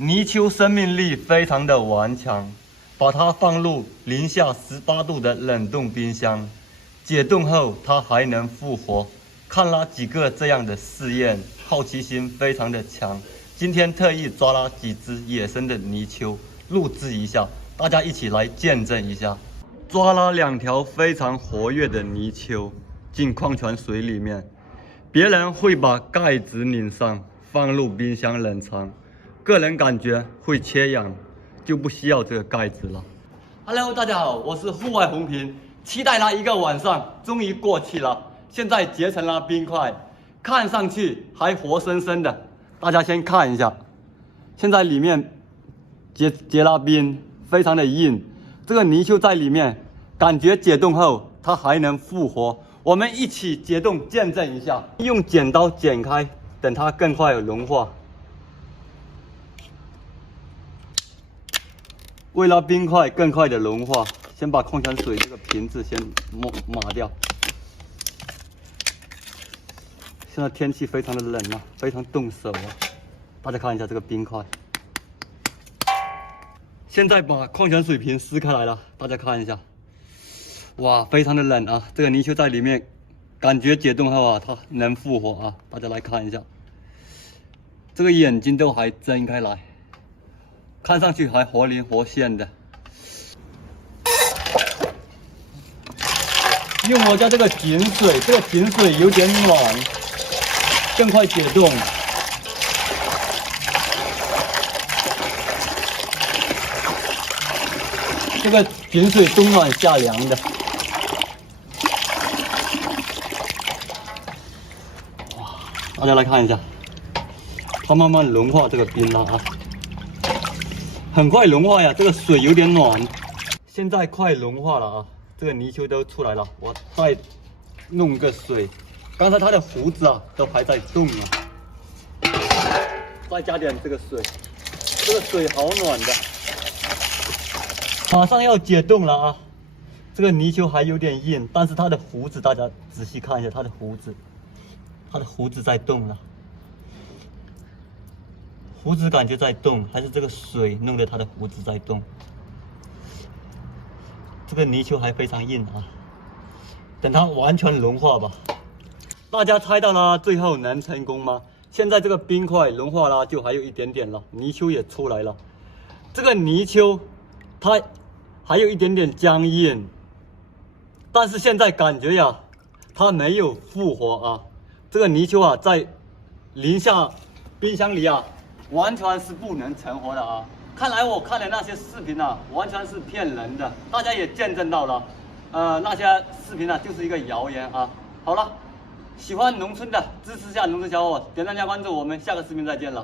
泥鳅生命力非常的顽强，把它放入零下18度的冷冻冰箱，解冻后它还能复活。看了几个这样的试验，好奇心非常的强。今天特意抓了几只野生的泥鳅，录制一下，大家一起来见证一下。抓了2条非常活跃的泥鳅进矿泉水里面，别人会把盖子拧上，放入冰箱冷藏。个人感觉会缺氧，就不需要这个盖子了。Hello， 大家好，我是户外红平，期待了一个晚上，终于过去了。现在结成了冰块，看上去还活生生的。大家先看一下，现在里面结了冰，非常的硬。这个泥鳅在里面，感觉解冻后它还能复活。我们一起解冻见证一下，用剪刀剪开，等它更快融化。为了冰块更快的融化，先把矿泉水这个瓶子先抹掉。现在天气非常的冷啊，非常冻手啊。大家看一下这个冰块。现在把矿泉水瓶撕开来了，大家看一下。哇，非常的冷啊！这个泥鳅在里面，感觉解冻后啊，它能复活啊！大家来看一下，这个眼睛都还睁开来。看上去还活灵活现的。用我家这个井水，这个井水有点暖，更快解冻。这个井水冬暖夏凉的。哇，大家来看一下，它慢慢融化这个冰了啊。很快融化呀，这个水有点暖，现在快融化了啊！这个泥鳅都出来了，我再弄个水，刚才它的胡子啊都还在动啊，再加点这个水，这个水好暖的，马上要解冻了啊！这个泥鳅还有点硬，但是它的胡子大家仔细看一下，它的胡子在动了。胡子感觉在动，还是这个水弄得它的胡子在动？这个泥鳅还非常硬啊，等它完全融化吧。大家猜到了最后能成功吗？现在这个冰块融化了，就还有一点点了，泥鳅也出来了。这个泥鳅它还有一点点僵硬，但是现在感觉呀，它没有复活啊。这个泥鳅啊，在零下冰箱里啊。完全是不能成活的啊！看来我看的那些视频啊，完全是骗人的。大家也见证到了，那些视频啊，就是一个谣言啊。好了，喜欢农村的支持下农村小伙，点赞加关注，我们下个视频再见了。